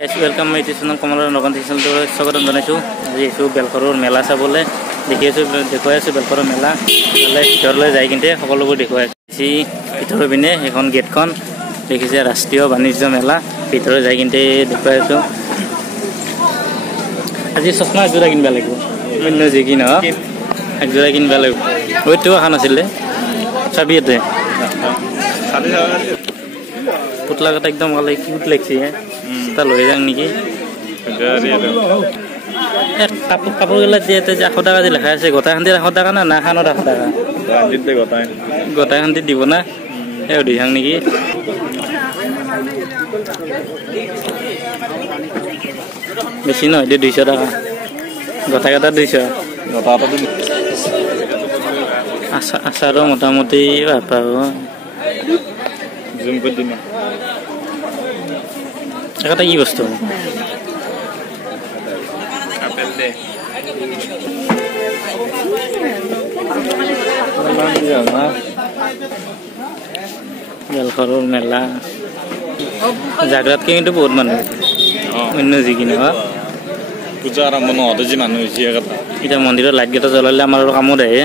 welcome मैं teacher कमल नगन teacher स्वागत जाना आज आसो बेलखर मेला चाबले देखी देखा बेलखर मेला भर जाए कि सकलोबूर देखा भर पिने गेटन देखिसे राष्ट्रीय वाणिज्य मेला भर जाए कि देखा आज चशमा एकजोरा किनब लगे जी कि एकजोरा किनब लगे वेटो अखा नाছিলে चाबी ये पुतला कटा एकदम वाले क्यूट लगছে लै जाऊँ निकी कपड़ गला दिए 100 टाका दी लिखा है गोटा खानी 100 टाका ना खानो 100 टाका गोटा खानी दी ना दी जाऊँ निकी बेसि न 200 टाका गोटा कटा 200 आचार मोटामुटी এটা কি বস্তু আপেল দে বেলখৰৰ মেলা জাগ্ৰাত কিন্তু বহুত মানুহ অন্য যি কিনা পূজা আৰম্ভ নহওঁতে যি মানুহ হৈছে এতিয়া মন্দিৰত লাইট কেইটা জ্বলালে আমাৰ কামত আহে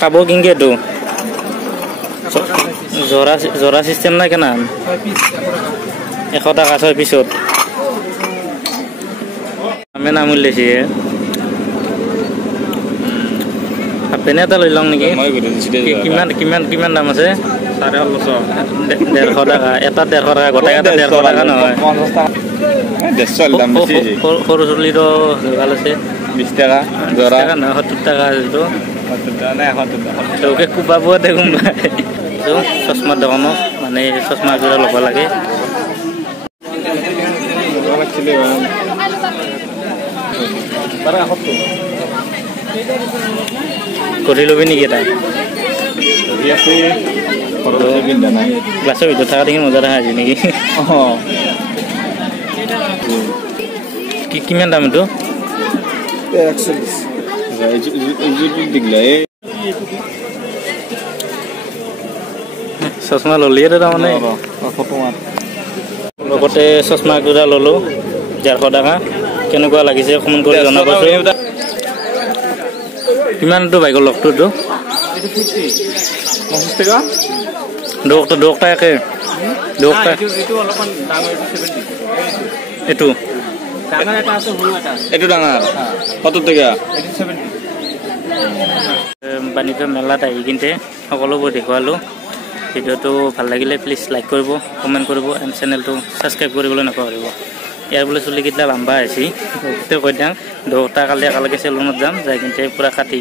খাব কিনকে তো জৰা সিস্টেম না কেনা 100 টাকা 6 পিছত আমি নাম উল্লেছি আপেনে এটা লৈ লং নেকি কিমান দাম আছে 150 টাকা এটা 150 টাকা গোটাই এটা 150 টাকা নহয় 150 দাম বেছি সৰু চলিটো ভাল আছে 20 টাকা জৰা 70 টাকা যেটো 70 টাকা না 100 টাকা তোকে কুবাব দেখুম चश्मा दकान माने चश्मा जोड़ा लब लगे करी लबी निकी ग्लासर भर थका देखी मजा रहा आज निकी कि दाम तो चश्मा ललिए तारमाने लगते चश्मा एकजोरा ललो 150 टाका केनेकुवा लागिसे कमेन्ट करि जनाबसो किमान तो बाइकर लगतो तो 50 टाका डोकटा एके डोकटा एटु अलपन डाঙर 70 एटु डाঙर एटा আছে হলু এটা এটু ডাঙৰ কত টাকা এটু 70 বাণিজ্য মেলাত আহি কিনতে সকলোবোৰ দেখুৱালো ভিডিওটো ভাল লাগিলে প্লিজ লাইক কৰিব কমেন্ট কৰিব এণ্ড চেনেলটো সাবস্ক্ৰাইব কৰিবলৈ নকৰিব ইয়াৰ বলে চলি কিটা লম্বা আছে তে কৈ দিম 2টা কালি একেলগে চেলুনত যাম যাই কিনতে পুৰা কাটি